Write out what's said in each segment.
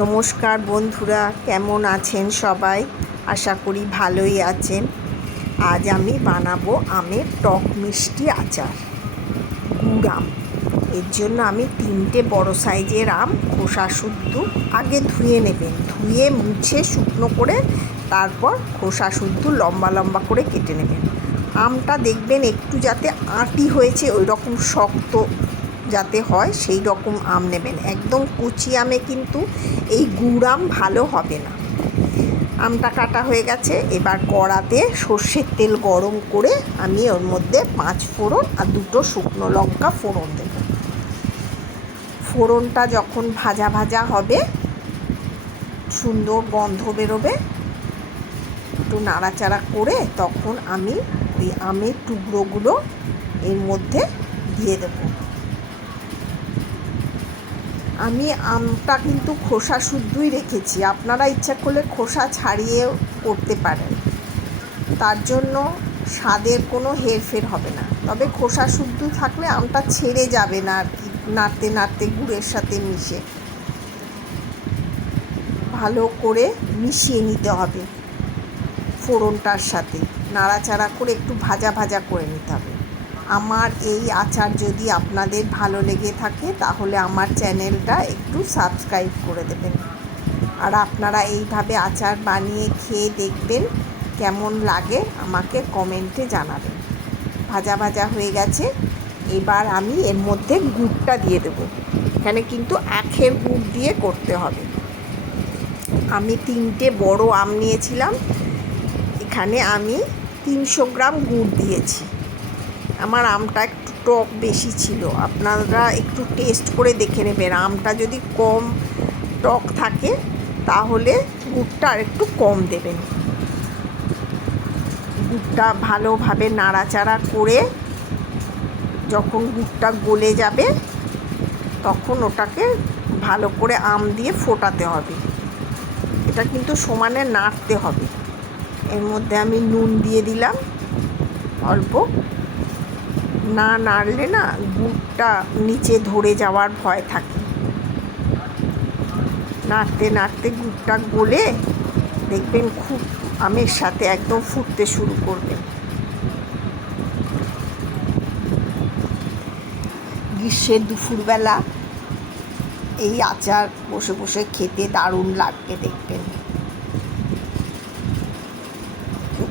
নমস্কার বন্ধুরা, কেমন আছেন সবাই? আশা করি ভালোই আছেন। আজ আমি বানাবো আমের টক মিষ্টি আচার, গুড় আম। এর জন্য আমি 3টে বড় সাইজের আম খোসা শুদ্ধ আগে ধুয়ে নেবেন, ধুয়ে মুছে শুকনো করে তারপর খোসা শুদ্ধ লম্বা লম্বা করে কেটে নেবেন। আমটা দেখবেন একটু যাতে আঁটি হয়েছে, ওই রকম শক্ত যাতে হয় সেই রকম আম নেবেন। একদম কুচি আমে কিন্তু এই গুড় আম ভালো হবে না। আমটা কাটা হয়ে গেছে। এবার কড়াতে সর্ষের তেল গরম করে আমি ওর মধ্যে 5 ফোড়ন আর 2টো শুকনো লঙ্কা ফোড়ন দেব। ফোড়নটা যখন ভাজা ভাজা হবে, সুন্দর গন্ধ বেরোবে, একটু নাড়াচাড়া করে তখন আমি ওই আমের টুকরোগুলো এর মধ্যে দিয়ে দেব। আমি আমটা কিন্তু খোসা শুদ্ধই রেখেছি, আপনারা ইচ্ছা করলে খোসা ছাড়িয়েও করতে পারেন, তার জন্য স্বাদের কোনো হেরফের হবে না। তবে খোসা শুদ্ধ থাকলে আমটা ছেড়ে যাবে না আর কি, নাড়তে নাড়তে গুড়ের সাথে মিশে ভালো করে মিশিয়ে নিতে হবে। ফোড়নটার সাথে নাড়াচাড়া করে একটু ভাজা ভাজা করে নিতে হবে। আমার এই আচার যদি আপনাদের ভালো লেগে থাকে তাহলে আমার চ্যানেলটা একটু সাবস্ক্রাইব করে দেবেন। আর আপনারা এইভাবে আচার বানিয়ে খেয়ে দেখবেন, কেমন লাগে আমাকে কমেন্টে জানাবেন। ভাজা ভাজা হয়ে গেছে। এবার আমি এর মধ্যে গুড়টা দিয়ে দেবো। এখানে কিন্তু আখের গুড় দিয়ে করতে হবে। আমি 3টে বড় আম নিয়েছিলাম, এখানে আমি 300 গ্রাম গুড় দিয়েছি। আমার আমটা একটু টক বেশি ছিল, আপনারা একটু টেস্ট করে দেখে নেবেন। আমটা যদি কম টক থাকে তাহলে গুড়টা আর একটু কম দেবেন। গুড়টা ভালোভাবে নাড়াচাড়া করে যখন গুড়টা গলে যাবে তখন ওটাকে ভালো করে আম দিয়ে ফোটাতে হবে। এটা কিন্তু সমানে নাড়তে হবে। এর মধ্যে আমি নুন দিয়ে দিলাম অল্প। না নাড়লে না গুড়টা নিচে ধরে যাওয়ার ভয় থাকে। নাড়তে নাড়তে গুড়টা গলে দেখবেন খুব আমের সাথে একদম ফুটতে শুরু করবে। গ্রীষ্মের দুপুরবেলা এই আচার বসে বসে খেতে দারুণ লাগবে দেখবেন।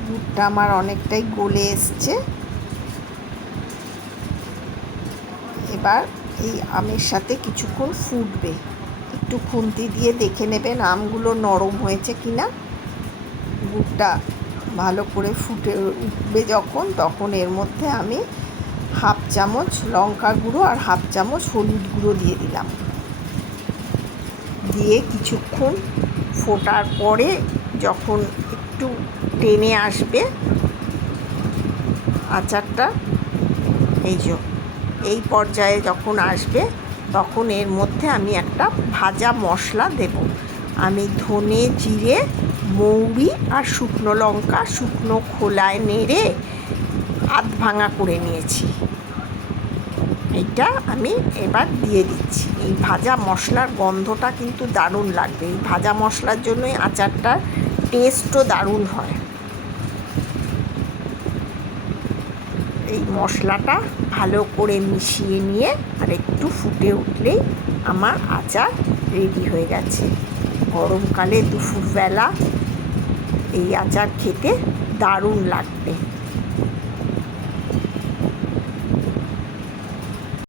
গুড়টা আমার অনেকটাই গলে এসছে। এবার এই আমের সাথে কিছুক্ষণ ফুটবে, একটু খুন্তি দিয়ে দেখে নেবেন আমগুলো নরম হয়েছে কিনা। গুড়টা ভালো করে ফুটে উঠবে যখন, তখন এর মধ্যে আমি 1/2 চামচ লঙ্কার গুঁড়ো আর 1/2 চামচ হলুদ গুঁড়ো দিয়ে দিলাম। দিয়ে কিছুক্ষণ ফোটার পরে যখন একটু টেনে আসবে আচারটা, এই পর্যায়ে যখন আসবে তখন এর মধ্যে আমি একটা ভাজা মশলা দেব। আমি ধনে, জিরে, মৌরি আর শুকনো লঙ্কা শুকনো খোলায় নেড়ে আধ ভাঙা করে নিয়েছি। এইটা আমি এবার দিয়ে দিচ্ছি। এই ভাজা মশলার গন্ধটা কিন্তু দারুণ লাগবে। এই ভাজা মশলার জন্যই আচারটার টেস্টও দারুণ হয়। এই মশলাটা ভালো করে মিশিয়ে নিয়ে আর একটু ফুটে উঠলেই আমার আচার রেডি হয়ে গেছে। গরমকালে দুপুরবেলা এই আচার খেতে দারুণ লাগবে।